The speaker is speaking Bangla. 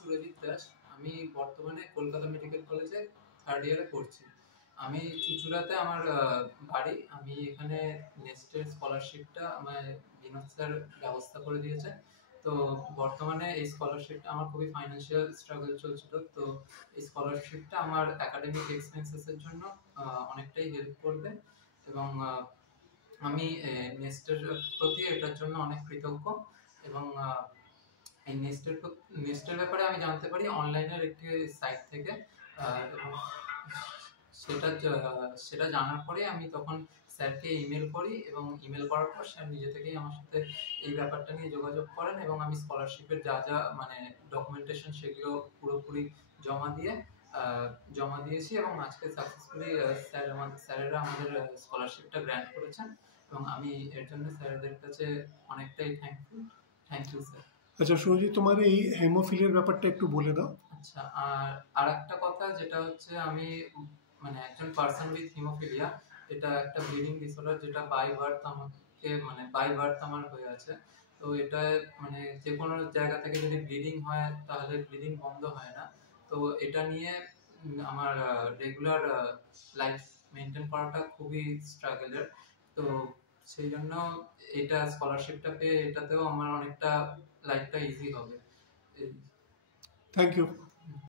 সুরজিৎ দাস। আমি বর্তমানে কলকাতা মেডিকেল কলেজে থার্ড ইয়ারে পড়ছি। আমি চুঁচুড়াতে আমার বাড়ি। আমি এখানে নেস্টের স্কলারশিপটা আমার বিনোদ স্যার ব্যবস্থা করে দিয়েছে। তো বর্তমানে এই স্কলারশিপটা আমার খুবই ফাইন্যান্সিয়াল স্ট্রাগল চলছিল। তো এই স্কলারশিপটা আমার একাডেমিক এক্সপেন্সেসের জন্য অনেকটাই হেল্প করবে এবং আমি নেস্টের প্রতি এটার জন্য অনেক কৃতজ্ঞ এবং এই নেস্টের ব্যাপারে আমি জানতে পারি অনলাইনের একটি সাইট থেকে এবং সেটা জানার পরে আমি তখন স্যারকে ইমেল করি এবং ইমেল করার পর স্যার নিজে থেকেই আমার সাথে এই ব্যাপারটা নিয়ে যোগাযোগ করেন এবং আমি স্কলারশিপের যা যা মানে ডকুমেন্টেশন সেগুলো পুরোপুরি জমা দিয়েছি এবং আজকে সাকসেসফুলি স্যারেরা আমাদের স্কলারশিপটা গ্র্যান্ট করেছেন এবং আমি এর জন্য স্যারদের কাছে অনেকটাই থ্যাঙ্কফুল। Thank you sir. আচ্ছা সুরজিৎ, তোমার এই হেমোফিলিয়ার ব্যাপারটা একটু বলে দাও। আচ্ছা, আর একটা কথা যেটা হচ্ছে আমি মানে একজন পার্সন উইথ হিমোফিলিয়া, এটা একটা ব্লিডিং ডিসঅর্ডার যেটা বাই বার্থ আমার হয়ে আছে। তো এটা মানে যে কোনো জায়গা থেকে যদি ব্লিডিং হয় তাহলে ব্লিডিং বন্ধ হয় না। তো এটা নিয়ে আমার রেগুলার লাইফ মেনটেন করাটা খুবই স্ট্রাগলের। তো সেই জন্য এটা স্কলারশিপটা পেয়ে এটাতেও আমার অনেকটা লাইফটা ইজি হবে। Thank you.